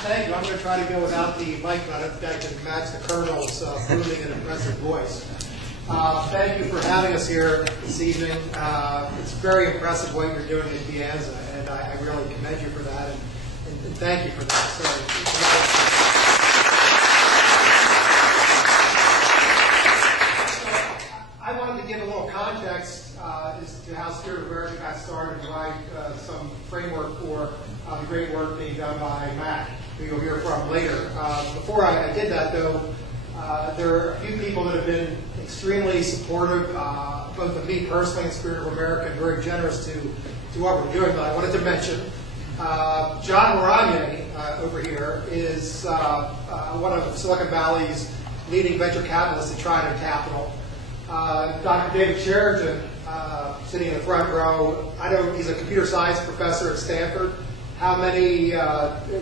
Thank you. I'm going to try to go without the mic, but I think I can match the Colonel's booming and impressive voice. Thank you for having us here this evening. It's very impressive what you're doing in Piazza, and I really commend you for that, and thank you for that. So, I wanted to give a little context as to how Spirit of America got started and provide some framework for the great work being done by Mac, who you'll hear from later. Before I did that, though, there are a few people that have been extremely supportive, both of me personally and Spirit of America, and very generous to what we're doing. But I wanted to mention John Moranye over here is one of Silicon Valley's leading venture capitalists at Trident Capital. Dr. David Sheridan, sitting in the front row, I know he's a computer science professor at Stanford. How many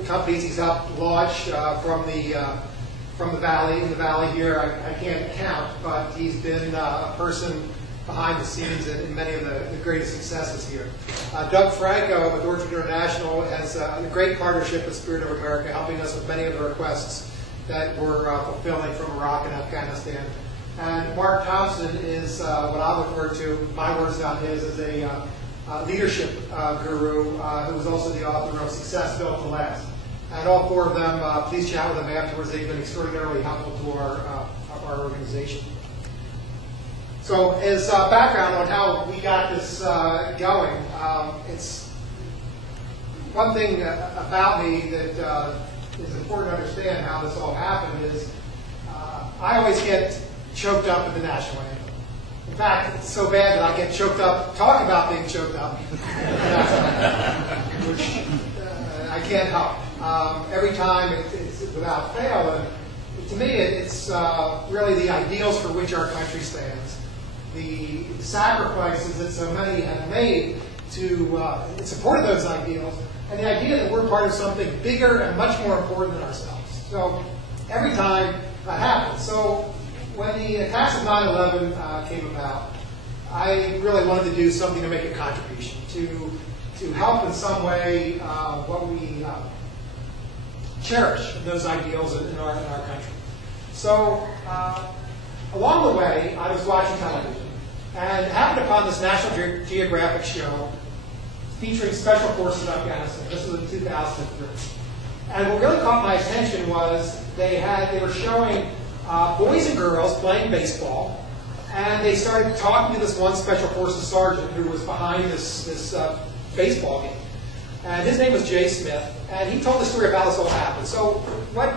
companies he's helped launch from the valley, in the valley here, I can't count, but he's been a person behind the scenes in many of the greatest successes here. Doug Franco with Orchard International has a great partnership with Spirit of America, helping us with many of the requests that we're fulfilling from Iraq and Afghanistan. And Mark Thompson is what I refer to, my words not his, as a leadership guru who is also the author of Success Built to Last. And all four of them, please chat with them afterwards. They've been extraordinarily helpful to our organization. So as background on how we got this going, it's one thing about me that is important to understand how this all happened is I always get choked up at the national anthem. In fact, it's so bad that I get choked up talking about being choked up, which I can't help. Every time it's without fail, and to me it's really the ideals for which our country stands, the sacrifices that so many have made to in support of those ideals, and the idea that we're part of something bigger and much more important than ourselves. So every time that happens. So when the attacks of 9/11 came about, I really wanted to do something to make a contribution, to help in some way what we cherish those ideals in our country. So along the way, I was watching television and happened upon this National Geographic show featuring Special Forces in Afghanistan. This was in 2003. And what really caught my attention was they were showing boys and girls playing baseball, and they started talking to this one Special Forces sergeant who was behind this baseball game. And his name was Jay Smith, and he told the story of how this all happened. So what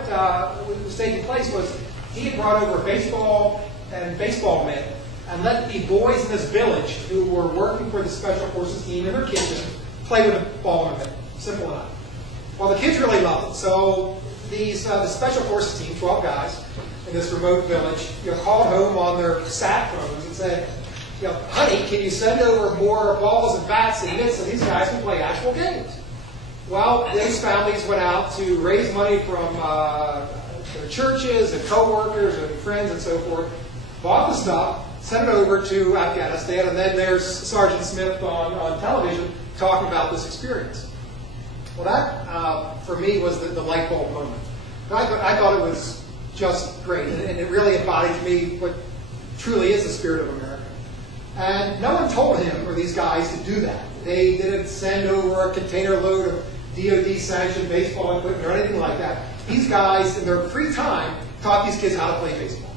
was taking place was he had brought over baseball and baseball men and let the boys in this village who were working for the Special Forces team in their kitchen play with a ball and a mitt. Simple enough. Well, the kids really loved it. So the Special Forces team, 12 guys, in this remote village, called home on their sat phones and said, honey, can you send over more balls and bats and mitts so these guys can play actual games? Well, these families went out to raise money from their churches and co-workers and friends and so forth, bought the stuff, sent it over to Afghanistan, and then there's Sergeant Smith on television talking about this experience. Well, that, for me, was the light bulb moment. I thought it was just great, and it really embodied to me what truly is the spirit of America. And no one told him or these guys to do that. They didn't send over a container load of DoD-sanctioned baseball equipment or anything like that. These guys, in their free time, taught these kids how to play baseball.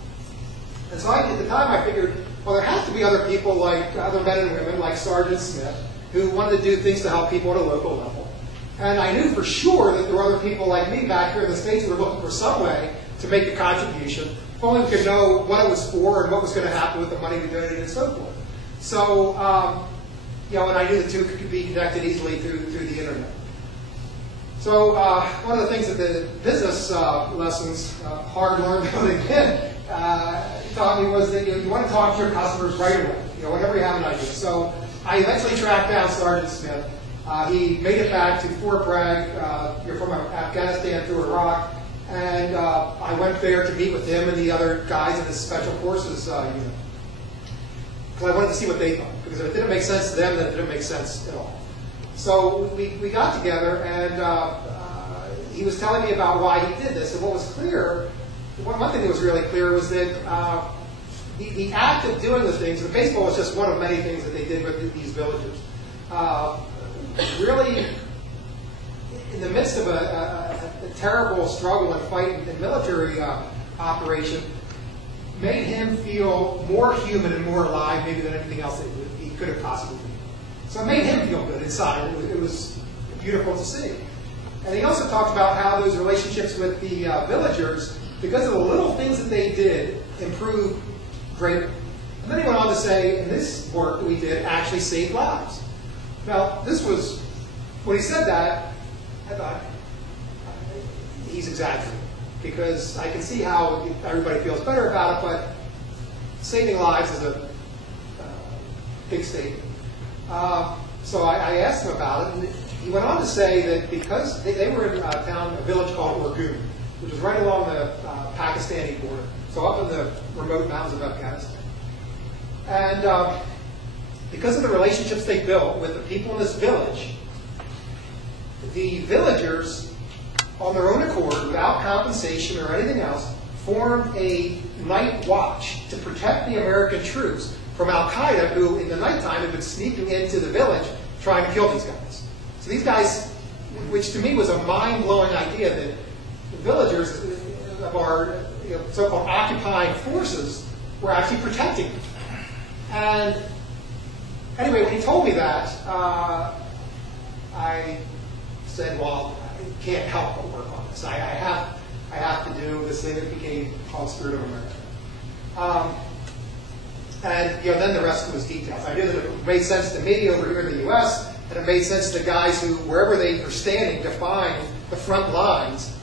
And so at the time I figured, well, there has to be other people, like other men and women, like Sergeant Smith, who wanted to do things to help people at a local level. And I knew for sure that there were other people like me back here in the States who were looking for some way to make a contribution, if only we could know what it was for and what was going to happen with the money we donated and so forth. So, and I knew the two could be connected easily through the internet. So one of the things that the business lessons, hard learned going in, taught me was that you want to talk to your customers right away, whenever you have an idea. So I eventually tracked down Sergeant Smith. He made it back to Fort Bragg from Afghanistan through Iraq, and I went there to meet with him and the other guys in the Special Forces unit. Because I wanted to see what they thought. Because if it didn't make sense to them, then it didn't make sense at all. So we got together, and he he was telling me about why he did this, and what was clear, one thing that was really clear was that the act of doing the things, and baseball was just one of many things that they did with these villagers, really, in the midst of a terrible struggle and fight and military operation, made him feel more human and more alive maybe than anything else that he could have possibly been. So it made him feel good inside. It was beautiful to see. And he also talked about how those relationships with the villagers, because of the little things that they did, improved greatly. And then he went on to say, and this work that we did actually saved lives. Now, this was, when he said that, I thought, he's exaggerating. Because I can see how everybody feels better about it, but saving lives is a big statement. So I asked him about it, and he went on to say that because they were in a village called Orgun, which was right along the Pakistani border, so up in the remote mountains of Afghanistan. And because of the relationships they built with the people in this village, the villagers, on their own accord, without compensation or anything else, formed a night watch to protect the American troops from Al-Qaeda, who in the nighttime had been sneaking into the village trying to kill these guys. So these guys, which to me was a mind-blowing idea, that the villagers of our so-called occupying forces were actually protecting them. And anyway, when he told me that, I said, well, I can't help but work on this. I have to do this thing that became called Spirit of America. And then the rest was details. I knew that it made sense to me over here in the U.S., and it made sense to guys who, wherever they were standing, define the front lines.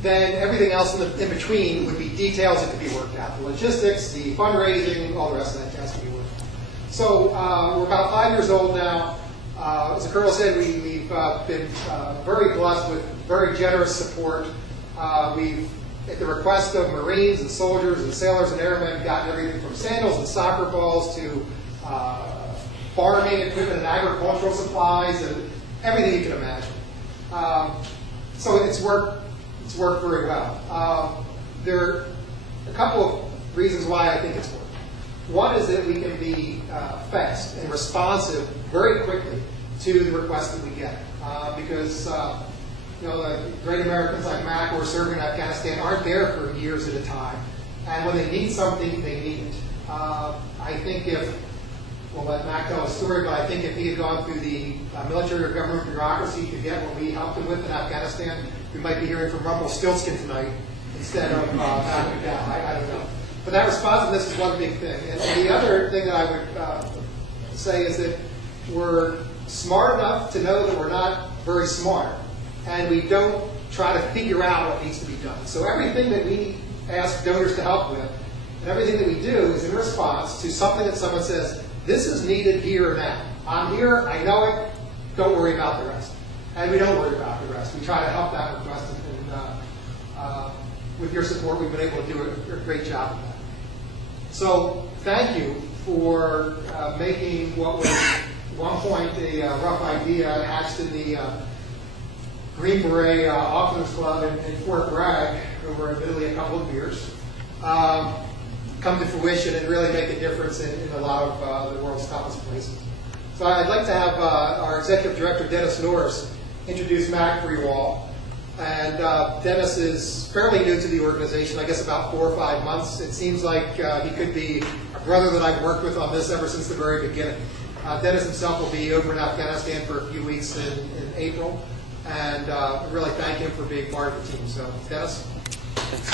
Then everything else in between would be details that could be worked out. The logistics, the fundraising, all the rest of that has to be worked out. So we're about 5 years old now. As the Colonel said, we've been very blessed with very generous support. We've, at the request of Marines and soldiers and sailors and airmen, gotten everything from sandals and soccer balls to farming equipment and agricultural supplies and everything you can imagine. So it's worked very well. There are a couple of reasons why I think it's worked. One is that we can be fast and responsive very quickly to the requests that we get, because the great Americans like Mac who are serving in Afghanistan aren't there for years at a time, and when they need something, they need it. I think we'll let Mac tell a story, but I think if he had gone through the military or government bureaucracy to get what we helped him with in Afghanistan, we might be hearing from Rumpelstiltskin tonight instead of Mac McDowell. I don't know. But that responsiveness is one big thing. And the other thing that I would say is that we're smart enough to know that we're not very smart, and we don't try to figure out what needs to be done. So everything that we ask donors to help with, and everything that we do is in response to something that someone says, this is needed here or now. I'm here, I know it, don't worry about the rest. And we don't worry about the rest. We try to help that request, and with your support, we've been able to do a great job of that. So thank you for making what was at one point a rough idea hatched in the Green Beret Officers Club in Fort Bragg, over admittedly a couple of years, come to fruition and really make a difference in a lot of the world's toughest places. So I'd like to have our Executive Director, Dennis Norris, introduce Mac for you all. And Dennis is fairly new to the organization, I guess about 4 or 5 months. It seems like he could be a brother that I've worked with on this ever since the very beginning. Dennis himself will be over in Afghanistan for a few weeks in April, and really thank him for being part of the team. So, Dennis? Thanks.